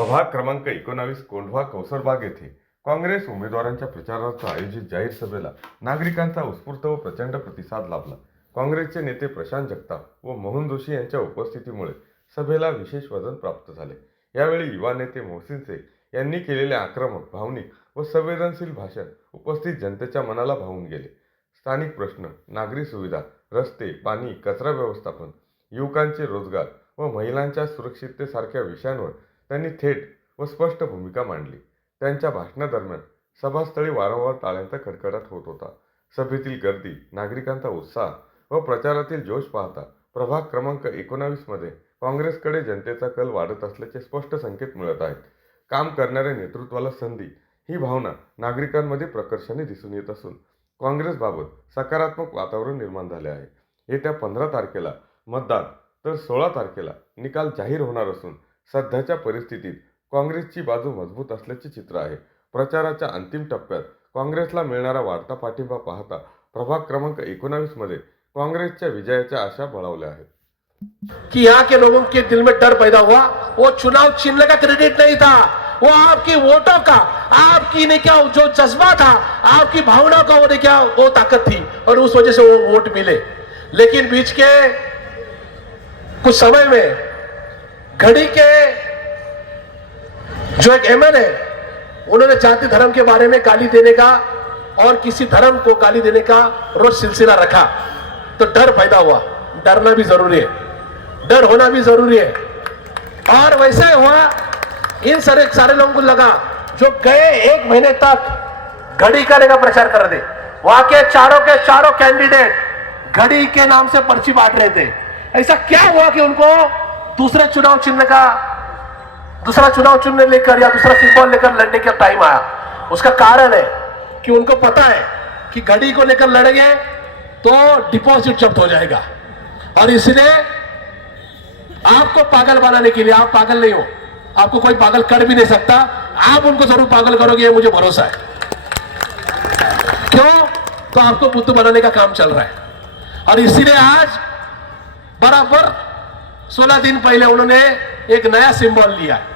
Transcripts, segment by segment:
प्रभाग क्रमांक 19 कोंढवा कौसरबाग येथे काँग्रेस उमेदवारांच्या प्रचारार्थ आयोजित जाहीर सभेला नागरिकांचा उत्स्फूर्त व प्रचंड प्रतिसाद लाभला। काँग्रेसचे नेते प्रशांत जगताप व मोहन जोशी यांच्या उपस्थितीमुळे सभेला विशेष वजन प्राप्त झाले। यावेळी युवा नेते मोहसिन शेख यांनी केलेले आक्रमक, भावनिक व संवेदनशील भाषण उपस्थित जनतेच्या मनाला भावून गेले। स्थानिक प्रश्न, नागरी सुविधा, रस्ते, पाणी, कचरा व्यवस्थापन, युवकांचे रोजगार व महिलांच्या सुरक्षिततेसारख्या विषयांवर त्यांनी थेट व स्पष्ट भूमिका मांडली। त्यांच्या भाषणादरम्यान सभास्थळी वारंवार टाळ्यांचा कडकडाट होत होता। सभेतील गर्दी, नागरिकांचा उत्साह व प्रचारातील जोश पाहता प्रभाग क्रमांक 19 मध्ये काँग्रेसकडे जनतेचा कल वाढत असल्याचे स्पष्ट संकेत मिळत आहेत। काम करणाऱ्या नेतृत्वाला संधी ही भावना नागरिकांमध्ये प्रकर्षाने दिसून येत असून काँग्रेसबाबत सकारात्मक वातावरण निर्माण झाले आहे। येत्या 15 तारखेला मतदान तर 16 तारखेला निकाल जाहीर होणार असून सध्याच्या परिस्थितीत काँग्रेसची बाजू मजबूत असल्याचे चित्र आहे। प्रचाराच्या अंतिम टप्प्यात काँग्रेसला मिळणारा वाढता पाठिंबा पाहता प्रभाग क्रमांक 19 मध्ये काँग्रेसच्या विजयाच्या आशा बळावल्या आहेत। कि यहाँ के लोगों के दिल में डर पैदा हुआ, वो चुनाव चिन्ह का क्रेडिट नहीं था, वो आपकी वोटों का, आपकी ने क्या जो जज्बा था, आपकी भावना का वो ने क्या वो ताकत थी और उस वजह से वो वोट मिले। लेकिन बीच के कुछ समय में घड़ी के जो एक एमएन है, उन्होंने जाति धर्म के बारे में गाली देने का और किसी धर्म को गाली देने का रोज सिलसिला रखा, तो डर पैदा हुआ। डरना भी जरूरी है, डर होना भी जरूरी है। और वैसा ही हुआ, इन सारे लोगों को लगा जो गए 1 महीने तक घड़ी करने का प्रचार कर दे, वहां के चारों कैंडिडेट घड़ी के नाम से पर्ची बांट रहे थे। ऐसा क्या हुआ कि उनको दूसरा चुनाव चिन्ह लेकर या दूसरा सिंबल लेकर लड़ने का टाइम आया? उसका कारण है कि उनको पता है कि घड़ी को लेकर लड़ेंगे तो डिपॉजिट जब्त हो जाएगा, और इसलिए आपको पागल बनाने के लिए, आप पागल नहीं हो, आपको कोई पागल कर भी नहीं सकता, आप उनको जरूर पागल करोगे, ये मुझे भरोसा है। क्यों? तो आपको बुद्ध बनाने का काम चल रहा है। और इसीलिए आज बराबर 16 दिन पहले उन्होंने एक नया सिंबल लिया है।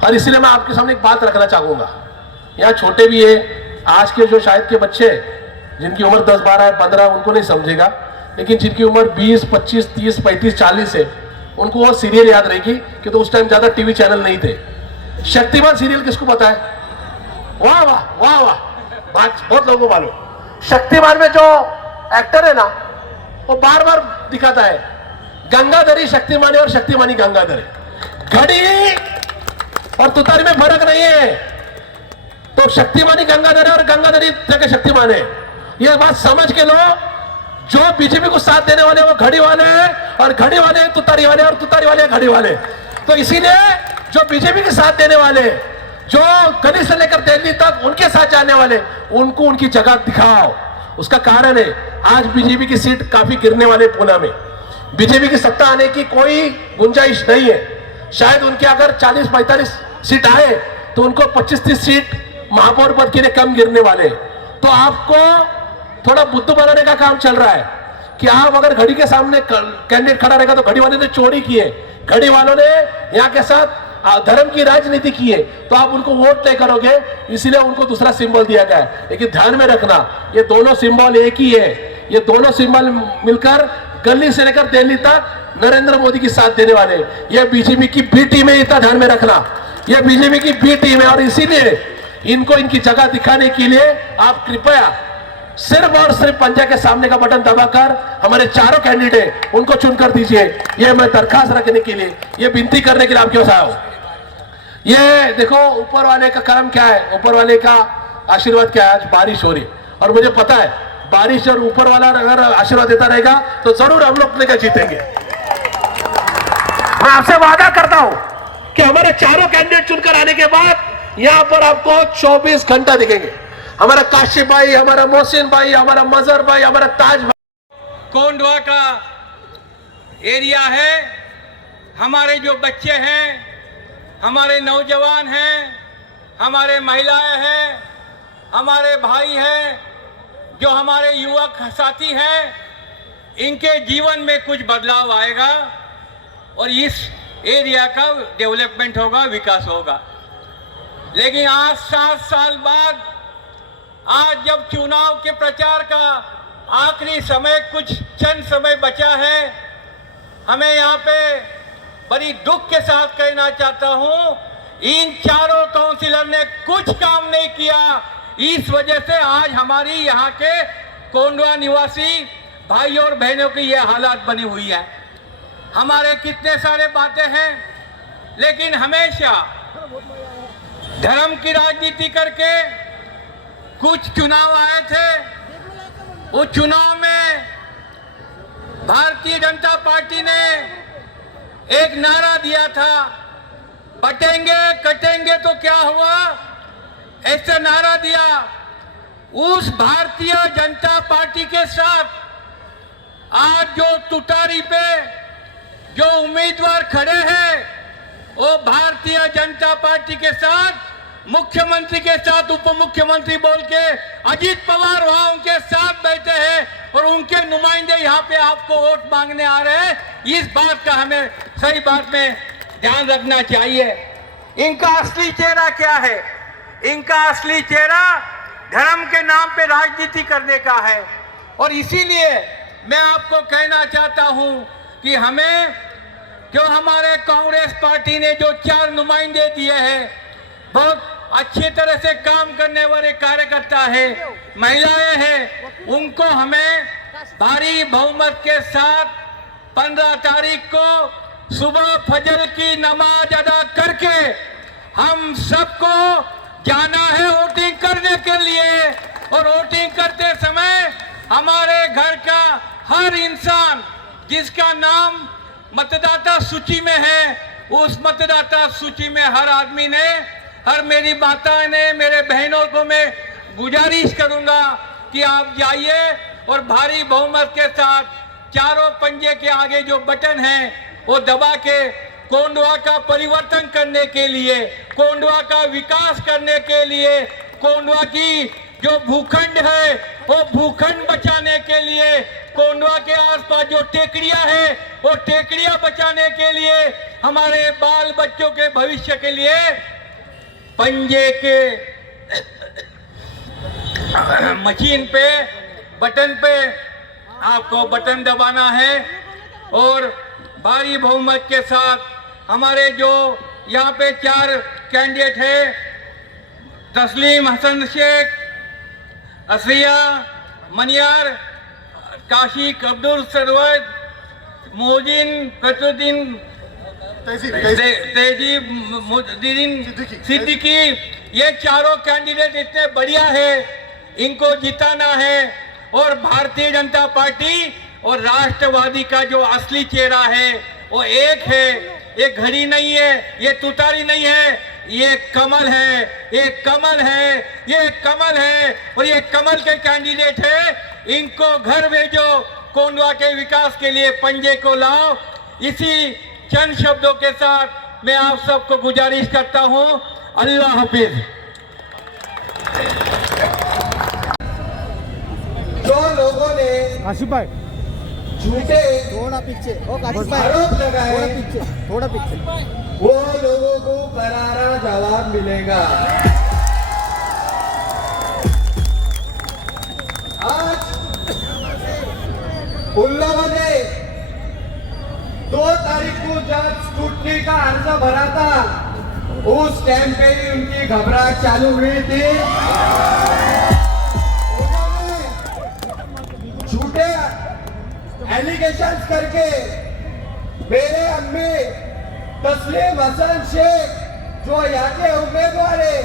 और इसलिए मैं आपके सामने एक बात रखना चाहूंगा, यहाँ छोटे भी है, आज के जो शायद के बच्चे जिनकी उम्र 10, 12, 15 उनको नहीं समझेगा, लेकिन जिनकी उम्र 20, 25, 30, 35, 40 है, उनको वो सीरियल याद रहेगी कि तो उस टाइम ज्यादा टीवी चैनल नहीं थे। शक्तिमान सीरियल किसको पता है? वाह वाह वाह वाह, बहुत लोगों को मालूम। शक्तिमान में जो एक्टर है ना, वो बार बार दिखाता है गंगाधरी शक्तिमानी और शक्तिमानी गंगाधरी। घड़ी और तुतारी में फर्क नहीं है, तो शक्तिमानी गंगाधरी और गंगाधरी जगह शक्तिमान है। यह बात समझ के लो, जो बीजेपी को साथ देने वाले वो घड़ी वाले हैं, और घड़ी वाले तुतारी वाले, और तुतारी वाले घड़ी वाले। तो इसीलिए जो बीजेपी के साथ देने वाले, जो गली से लेकर दिल्ली तक उनके साथ जाने वाले, उनको उनकी जगह दिखाओ। उसका कारण है आज बीजेपी की सीट काफी गिरने वाले पूना में, बीजेपी की सत्ता आने की कोई गुंजाइश नहीं है। शायद उनके अगर 40-45 सीट आए तो उनको 25-30 सीट महापौर पद के लिए कम गिरने वाले। तो आपको थोड़ा बुद्ध बनाने का काम चल रहा है कि आप अगर घड़ी के सामने कैंडिडेट खड़ा रहेगा तो घड़ी वाले ने चोरी की है, घड़ी वालों ने यहाँ के साथ धर्म की राजनीति की है, तो आप उनको वोट नहीं करोगे, इसीलिए उनको दूसरा सिंबल दिया गया है। लेकिन ध्यान में रखना, ये दोनों सिंबल एक ही है। ये दोनों सिंबल मिलकर गली से लेकर दिल्ली तक नरेंद्र मोदी की साथ देने वाले, ये बीजेपी की बी टीम है, इतना ध्यान में रखना, ये बीजेपी की बी टीम है। और इसीलिए इनको इनकी जगह दिखाने के लिए आप कृपया सिर्फ और सिर्फ पंजा के सामने का बटन दबाकर हमारे चारों कैंडिडेट उनको चुनकर दीजिए। ये मैं दरखास्त रखने के लिए, ये विनती करने के लिए आपके पास आया हूं। ये देखो ऊपर वाले का काम क्या है, ऊपर वाले का आशीर्वाद क्या है। आज बारिश हो रही और मुझे पता है बारिश और ऊपर वाला अगर आशीर्वाद देता रहेगा तो जरूर हम लोग लेकर जीतेंगे। मैं आपसे वादा करता हूं कि हमारे चारों कैंडिडेट चुनकर आने के बाद यहां पर आपको 24 घंटा दिखेंगे। हमारा काशिफ भाई, हमारा मोहसिन भाई, हमारा मजहर भाई, हमारा ताज भाई। कोंढवा का एरिया है, हमारे जो बच्चे हैं, हमारे नौजवान हैं, हमारे महिलाएं हैं, हमारे भाई हैं, जो हमारे युवक साथी हैं, इनके जीवन में कुछ बदलाव आएगा। और इस एरिया का डेवलपमेंट होगा, विकास होगा। लेकिन आज 7 साल बाद, आज जब चुनाव के प्रचार का आखिरी समय, कुछ चंद समय बचा है, हमें यहाँ पे बड़ी दुख के साथ कहना चाहता हूँ, इन चारों काउंसिलर ने कुछ काम नहीं किया। इस वजह से आज हमारी यहाँ के कोंडवा निवासी भाई और बहनों की ये हालात बनी हुई है। हमारे कितने सारे बातें हैं, लेकिन हमेशा धर्म की राजनीति करके कुछ चुनाव आए थे। उस चुनाव में भारतीय जनता पार्टी ने एक नारा दिया था, बटेंगे कटेंगे तो क्या हुआ, ऐसा नारा दिया। उस भारतीय जनता पार्टी के साथ आज जो तुतारी पे जो उम्मीदवार खड़े हैं, वो भारतीय जनता पार्टी के साथ, मुख्यमंत्री के साथ उप मुख्यमंत्री बोल के अजीत पवार वहां उनके साथ बैठे हैं और उनके नुमाइंदे यहाँ पे आपको वोट मांगने आ रहे हैं। इस बात का हमें सही बात में ध्यान रखना चाहिए। इनका असली चेहरा क्या है? इनका असली चेहरा धर्म के नाम पे राजनीति करने का है। और इसीलिए मैं आपको कहना चाहता हूं कि हमें, जो हमारे कांग्रेस पार्टी ने जो 4 नुमाइंदे दिए हैं, बहुत अच्छी तरह से काम करने वाले कार्यकर्ता है, महिलाएं हैं, उनको हमें भारी बहुमत के साथ 15 तारीख को सुबह फजर की नमाज अदा करके हम सबको जाना है वोटिंग करने के लिए। और वोटिंग करते समय हमारे घर का हर इंसान जिसका नाम मतदाता सूची में है, उस मतदाता सूची में हर आदमी ने, हर मेरी माताएं ने, मेरे बहनों को मैं गुजारिश करूंगा कि आप जाइए और भारी बहुमत के साथ चारों पंजे के आगे जो बटन है वो दबा के कोंडवा का परिवर्तन करने के लिए, कोंडवा का विकास करने के लिए, कोंडवा की जो भूखंड है वो भूखंड बचाने के लिए, कोंडवा के आसपास जो टेकड़ियां है वो टेकड़ियां बचाने के लिए, हमारे बाल बच्चों के भविष्य के लिए पंजे के मशीन पे, बटन पे आपको बटन दबाना है। और भारी बहुमत के साथ हमारे जो यहाँ पे 4 कैंडिडेट है, तस्लीम हसन शेख, असरिया मनियार, काशिक अब्दुल सरवत, मोजिन कतरुद्दीन, तेजीब सिद्दीकी, ये चारों कैंडिडेट इतने बढ़िया है, इनको जिताना है। और भारतीय जनता पार्टी और राष्ट्रवादी का जो असली चेहरा है वो एक है, ये घड़ी नहीं है, ये तुतारी नहीं है, ये कमल है, ये कमल है, ये कमल है। और ये कमल के कैंडिडेट है, इनको घर भेजो, कोंडवा के विकास के लिए पंजे को लाओ। इसी चंद शब्दों के साथ मैं आप सबको गुजारिश करता हूं, अल्लाह हाफिज। जो लोगों ने काशिफ भाई झूठे थोड़ा पीछे, ओ काशिफ आरोप भाई लगाए, थोड़ा पीछे वो लोगों को करारा जवाब मिलेगा। आज उन लोगों ने 2 तारीख को जब स्कूटनी का अर्ज भरा था, उस टाइम पे ही उनकी घबराहट चालू हुई थी। झूठे एलिगेशंस करके मेरे अम्मी तस्लीम हसन शेख जो यहाँ के उम्मीदवार है,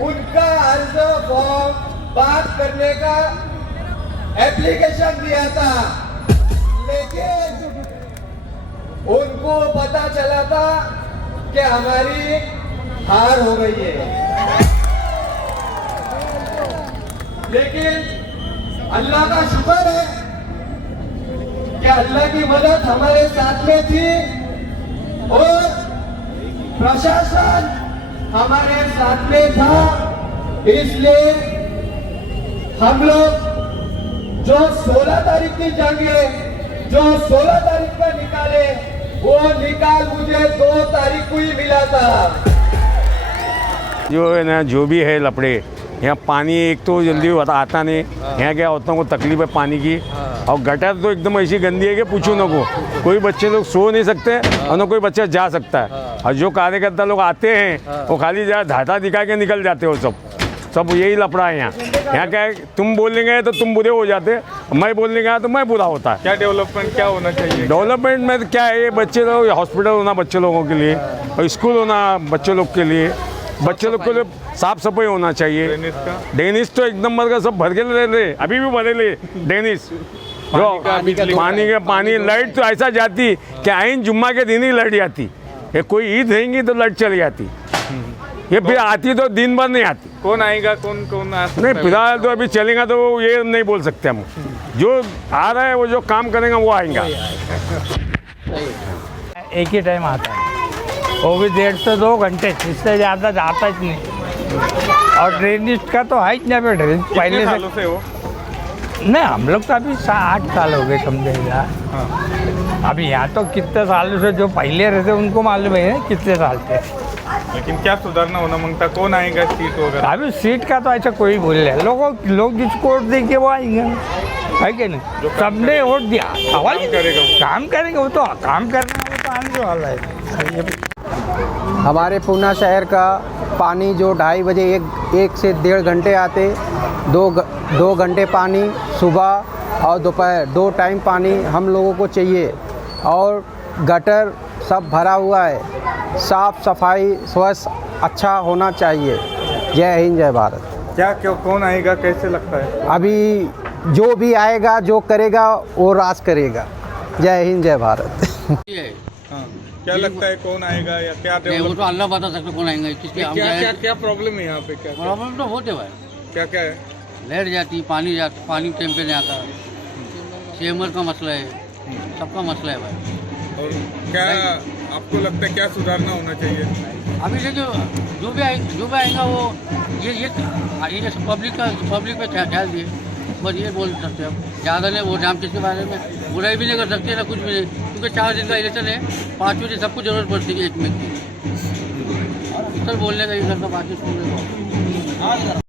उनका अर्ज फॉर्म बात करने का एप्लीकेशन दिया था, लेकिन उनको पता चला था कि हमारी हार हो गई है। लेकिन अल्लाह का शुक्र है कि अल्लाह की मदद हमारे साथ में थी और प्रशासन हमारे साथ में था। इसलिए हम लोग जो 16 तारीख की जंग है, जो 16 तारीख का निकाले, वो निकाल मुझे 2 तारीख को ही मिला था। जो है ना, जो भी है लपड़े, यहाँ पानी एक तो जल्दी आता नहीं, यहाँ क्या औरतों को तकलीफ है पानी की, और गटर तो एकदम ऐसी गंदी है कि पूछो ना को। कोई बच्चे लोग सो नहीं सकते और ना कोई बच्चा जा सकता है, और जो कार्यकर्ता लोग आते हैं वो खाली धाटा दिखा के निकल जाते हो। सब यही लफड़ा है यहाँ। यहाँ क्या है, तुम बोलेंगे तो तुम बुरे हो जाते, मैं बोलने गया तो मैं बुरा होता है। क्या डेवलपमेंट क्या होना चाहिए? डेवलपमेंट में तो क्या है, ये बच्चे लोग, हॉस्पिटल होना बच्चे लोगों के लिए, और स्कूल होना बच्चे लोग के लिए, बच्चे लोग के लिए साफ सफाई होना चाहिए। डेनिस तो एकदम मतलब सब भर के ले, अभी भी भरे ले डेनिस। जो पानी लाइट तो ऐसा जाती कि आइन जुम्मा के दिन ही लाइट जाती, ये कोई ईद रहेंगी तो लाइट चली जाती, ये फिर आती तो दिन भर नहीं आती। कौन आएगा, कौन नहीं, फिलहाल तो अभी चलेगा तो ये नहीं बोल सकते हम। जो आ रहा है वो जो काम करेगा वो आएगा। एक ही टाइम आता है, वो भी 1.5 से 2 घंटे, इससे ज़्यादा जाता ही नहीं। और ड्रेनेज का तो है ही नहीं पे ड्रेनेज पहले से हो। नहीं, हम लोग तो अभी 8 साल हो गए समझेगा। अभी यहाँ तो कितने सालों से जो पहले रहते उनको मालूम है ना कितने साल से। लेकिन क्या सुधारना होना मांगता, कौन आएगा सीट वगैरह? अभी सीट का तो ऐसा कोई बोल रहे, लोग जिसको वोट देंगे वो आएंगे, है कि नहीं? सबने वोट दिया, काम करेगा वो तो काम करने वाला तो आने वाला है। हमारे पूना शहर का पानी जो 2:30 बजे 1 से 1.5 घंटे आते, 2 घंटे पानी सुबह और दोपहर 2 टाइम पानी हम लोगों को चाहिए, और गटर सब भरा हुआ है, साफ सफाई स्वच्छ अच्छा होना चाहिए। जय हिंद जय भारत। क्या कौन आएगा, कैसे लगता है? अभी जो भी आएगा जो करेगा वो राज करेगा। जय हिंद जय भारत। क्या लगता है कौन आएगा या क्या वो तो अल्लाह बता सकते कौन आएंगे, किसके हम जाए। क्या प्रॉब्लम है यहाँ पे? क्या प्रॉब्लम तो होते भाई, क्या है? लाइट जाती, पानी टाइम पे नहीं आता, चेम्बर का मसला है, सबका मसला है भाई। और क्या आपको लगता है क्या सुधारना होना चाहिए? अभी से जो भी आएगा वो ये पब्लिक पे ख्याल दिए, बस ये बोल सकते हैं हम। ज़्यादा नहीं वो नाम किसके बारे में बुराई भी नहीं कर सकते ना कुछ भी नहीं, क्योंकि 4 दिन का इलेक्शन है, 5 बजे सबको जरूरत पड़ती है एक में। सर बोलने का ये करता बाकी